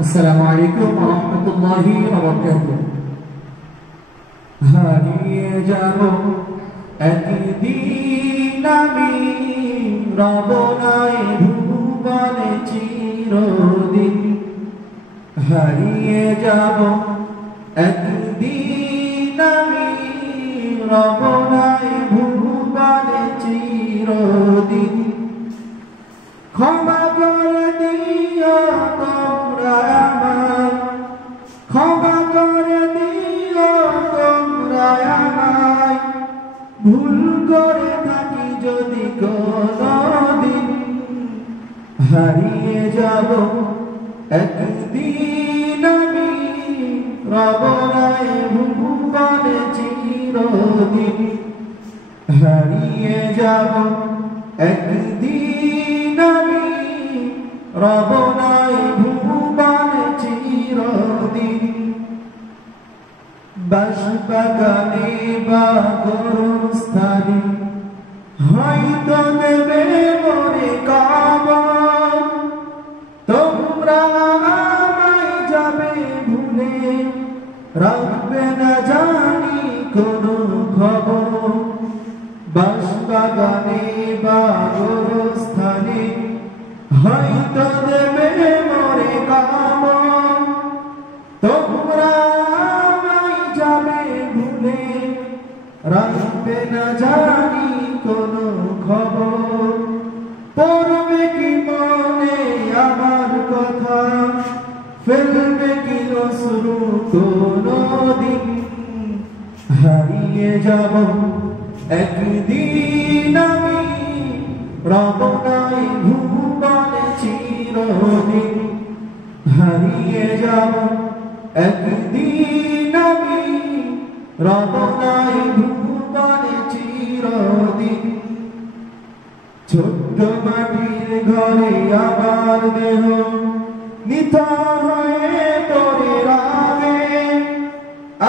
আসসালামু আলাইকুম ওয়া রাহমাতুল্লাহি ওয়া বারাকাতুহু। হারিয়ে যাব একদিন আমি, রব নাই ভুবনে চিরদিন। হারিয়ে যাব একদিন আমি, রব নাই ভুবনে চিরদিন। ক্ষমা করে দিও তোমরা আমায়, ক্ষমা করে দিও তোমরা আমায়, ভুল করে থাকি যদি কোনদিন। হারিয়ে যাব একদিন আমি, রব নাই ভুবনে চিরদিন। হারিয়ে যাব একদিন আমি, রব নাই ভুবনে চিরদিন। বাঁশবাগানে বা গোরস্থানে হয়তো দেবে মোরে কবর। তোমরা আমায় যাবে ভুলে, রাখবে না জানি কোনো খবর। বাঁশবাগানে বা গোরস্থানে হয়তো দেবে মোরে কবর। তোমরা আমায় যাবে ভুলে, রাখবে না জানি কোনো খবর। পড়বে কি মনে আমার কথা, ফেলবে কি অশ্রু কোনদিন। হারিয়ে যাব একদিন আমি, রব নাই ভুবনে চিরদিন। হারিয়ে যাব একদিন আমি, রব নাই ভুবনে চিরদিন। ছোট্ট মাটির ঘরে আমার দেহ নিথর হয়ে পড়ে রবে।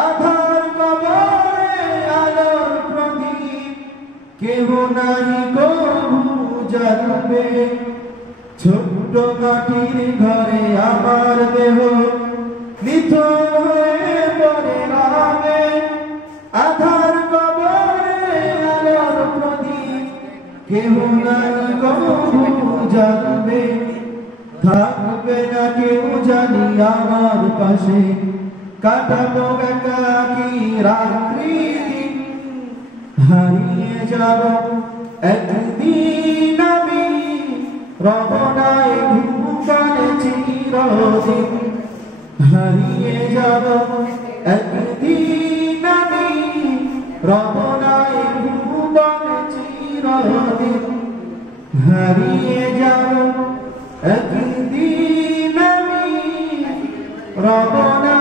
আধার কবরে আলোর প্রদীপ কেহ নাই কবু জ্বালবে। ছোট্ট মাটির ঘরে আমার দেহ নিথর হয়ে পড়ে রবে। আধার কবরে আলোর প্রদীপ কেহ নাই কবু জ্বালবে। থাকবে না কেউ জানি আমার পাশে, কাটাবো একাকী রাত্রি দিন। হারিয়ে যাব একদিন আমি, রব নাই ভুবনে চিরদিন। হারিয়ে যাব একদিন আমি, রব নাই ভুবনে চিরদিন। হারিয়ে যাব একদিন আমি, রব নাই